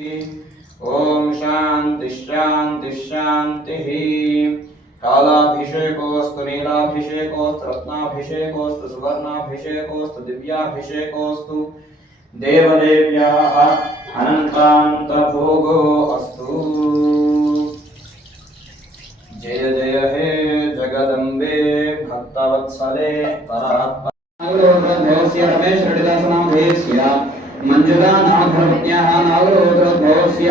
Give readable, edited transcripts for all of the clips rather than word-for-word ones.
ओम शांति शांति शांति। कालाभिषेकोस्तु नीलाभिषेकोस्तु रत्नाभिषेकोस्तु सुवर्णाभिषेकोस्तु दिव्याभिषेकोस्तु देवदेव्याः अनन्तान्तभोगो अस्तु। जय जय हे जगदम्बे भक्तवत्सले परात्परस्य रमेश रेड्डिदासनामधेयस्य मंजुला नामधर्मज्ञः नागरोद्रभवस्य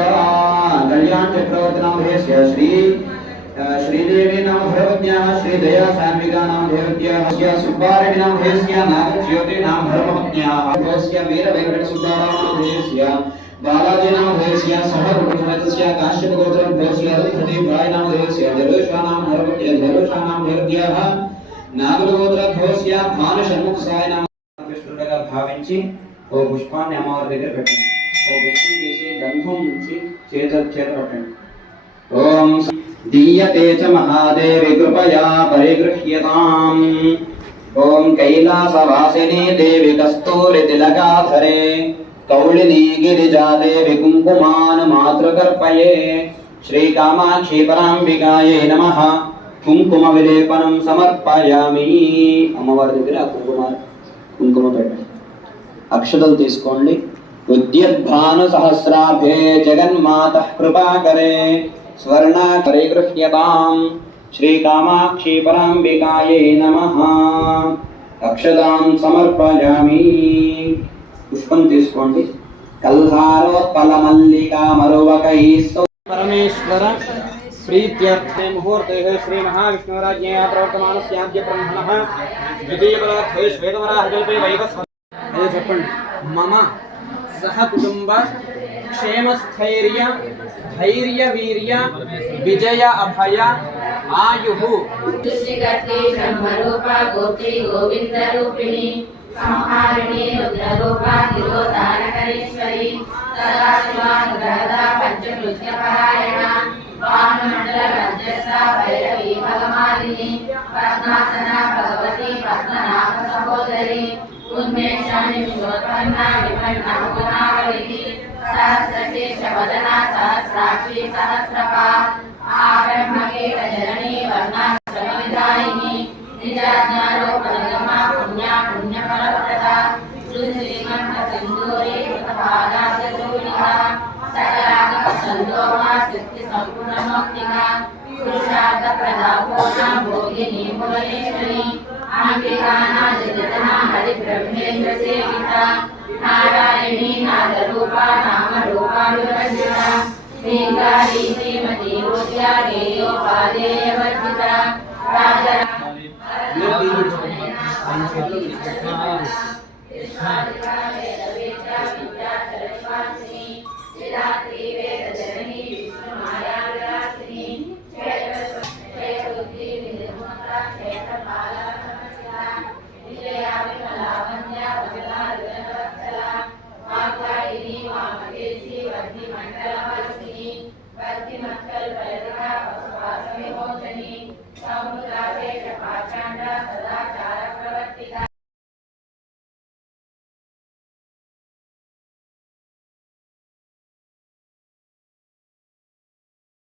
कल्याण चक्रवर्तीनामधेयस्य श्रीदेवी नामधर्मज्ञः श्रीदया सान्विका नामधेयस्य सुब्बारेड्डी नामधेयस्य नागज्योति नामधर्मज्ञः भवस्य वीरवेंकट सुब्बारावनामधेयस्य बालाजी नामधेयस्य सहकुटुम्बसमेतस्य काश्यपगोत्रभवस्य अरुन्धति भाई नामधेयस्य जलोषा नामधेयः नागरोद्रभवस्य भानुषण्मुखसाय नामकृष्णुడిగా భావించి ఓ పుష్పాన్ని అమ్మవారి దగ్గర పెట్టండి। ఓ పుష్పం తీసి గంధం నుంచి చేత పట్టండి। ఓం దీయతే చ మహాదేవి కృపయా పరిగృహ్యతాం। ఓం కైలాసవాసిని దేవి కస్తూరి తిలకాధరే కౌళినీ గిరిజా దేవి కుంకుమాన్ మాతృకర్పయే శ్రీ కామాక్షి పరాంబికాయే నమః కుంకుమ విలేపనం సమర్పయామి। అమ్మవారి దగ్గర కుంకుమ పెట్టండి। అక్షతలు తీసుకోండి। ఉద్యద్భాను సహస్రాభే జగన్మాతః కృపాకరే స్వర్ణాకరే గృహ్యతాం శ్రీ కామాక్షి పరాంబికాయే నమః। అక్షతాం సమర్పయామి। పుష్పం తీసుకోండి। కల్హారోత్పల మల్లికా మరువకై పరమేశ్వర प्रीत्यर्थे मुहूर्ते श्री महाविष्णुराज्ञया प्रवर्तमानस्याद्य ब्रह्मणः द्वितीयपदार्थे श्वेतवराहकल्पे वैवस्वते చెప్పండి। मम सह कुटुंब क्षेमस्थैर्य धैर्य वीर्य विजय अभय आयुः दुष्टिकर्त्री ब्रह्मरूपा गोत्री गोविंद रूपिणी संहारिणी रुद्ररूपा तिरोधारकरीश्वरी सदाशिवा ग्रहदा पंचकृत्यपरायणा वाममंडल रजसा भैरवी भगमालिनी पद्मासना भगवती पद्मनाभ सहोदरी उन्मेषाणि विश्वोत्पन्ना विपन्ना गुणावलिनी सहस्रशीर्ष वदना सहस्राक्षी सहस्रपा आब्रह्मकेत जननी वर्णाश्रमविदायिनी निजाज्ञारोपनिगमा पुण्या पुण्यफलप्रदा श्रीमन्त सिन्दूरी कृतपादाब्जतोलिका सकलागम संदोमा सिद्धि संपूर्णमोक्तिका पुरुषार्थ प्रदा पूर्णा भोगिनी भुवनेश्वरी अंबिकाना जगदना हरि ब्रह्मेन्द्र सेविता नारायणी नादरूपा नामरूपा विभजिता श्रीकाली श्रीमती रोज्या देयो पादेयवर्जिता राजा